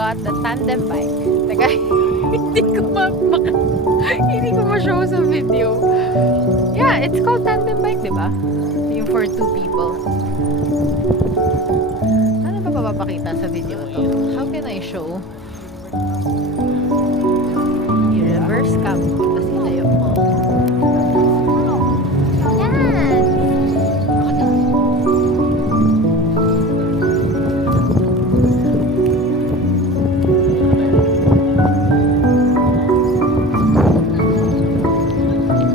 got the tandem bike. Teka, hindi ko ma-show sa video. Yeah, it's called tandem bike, di ba? Yung for 2 people. Ano ba papapakita sa video to? How can I show? Yung reverse cam ko. Tapos ilayo mo. Yan!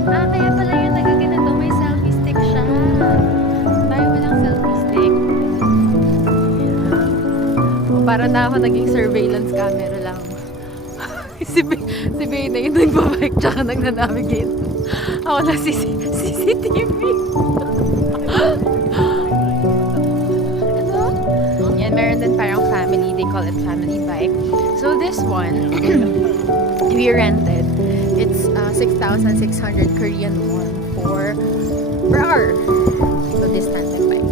Kaya pala yung nagaganito. May selfie stick siya. Tayo walang selfie stick. Para na ako naging surveillance camera lang. si Bey na yung nagbabike tsaka nagnanavigate. Ako na CCTV. Yan, meron din parang family. They call it family bike. So this one, we rented. It's 6,600 Korean won per hour. So this tandem bike.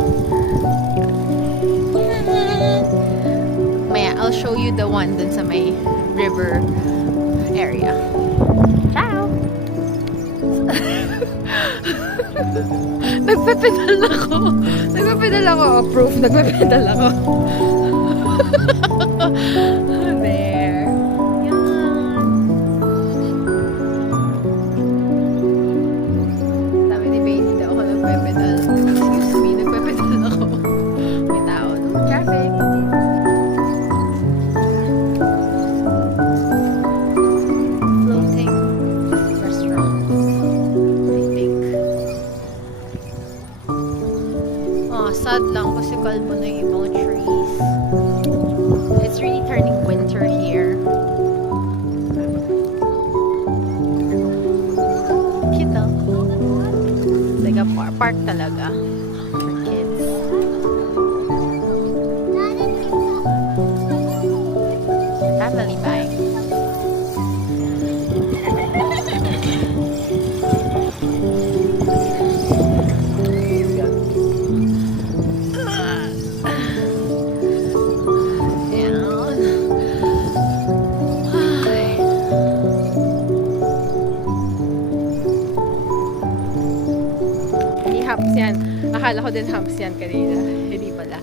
Maya, I'll show you the one dun sa may river area. Ciao! Nagpapedal ako. Nagpapedal ako. Proof, nagpapedal ako. There. Yan. Sabi ni Baby, hindi ako nagpapedal. Excuse me, nagpapedal ako. May tao. Traffic. Floating restaurants, I think. Sad lang kasi kalbo na yung ibang trees. It's really turning winter here. Cute oh. Like a park talaga for kids. Family bike. Humps yan. Akala ko din humps yan kanina. Hindi pala.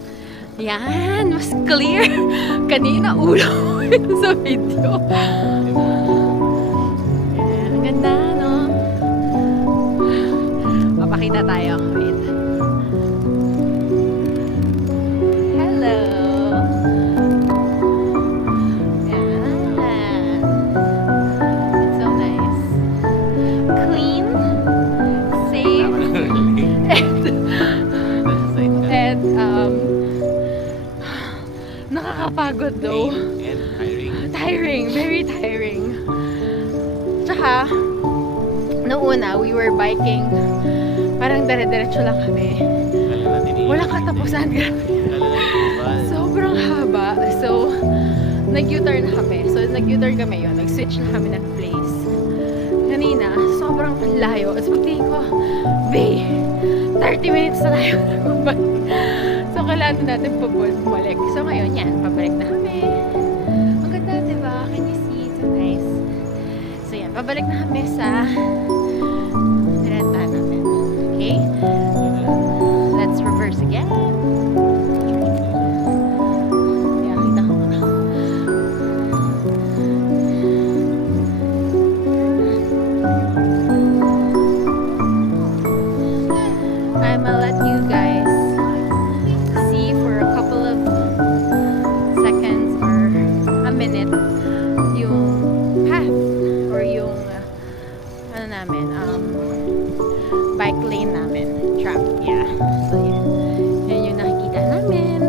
Yan! Mas clear! Kanina ulo sa video. Yan. Ang ganda, no? Papakita tayo. Wait. Hello! Yan. It's so nice. Clean. Safe. And nakakapagod though. And Tiring, very tiring. Tsaka noong una, we were biking, parang dire-diretso lang kami. Walang katapusan. Sobrang haba. So nag-U-turn na kami. So nag-U-turn kami yun. Nag-switch na kami ng place. Kanina, sobrang layo. At pagtingin ko, 30 minutes na tayo nagbabalik. So, kailangan natin bumalik. So, ngayon, yan. Pabalik na kami. Ang ganda, diba? Can you see? So nice. So, yan. Pabalik na kami sa renta namin. Okay? Let's reverse again. Yan, kita ko muna. I'm gonna let you guys see for a couple of seconds or a minute yung path or yung ano namin, bike lane namin, track, yeah. So yan yung nakikita namin,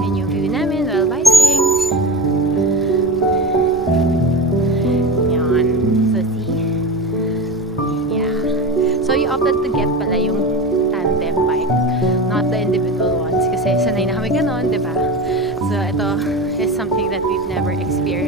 yan yung view namin while biking. Yan, so see, yeah. So you opted to get pala yung tandem bike, not the individual ones kasi sanay na kami ganon, diba? So ito is something that we've never experienced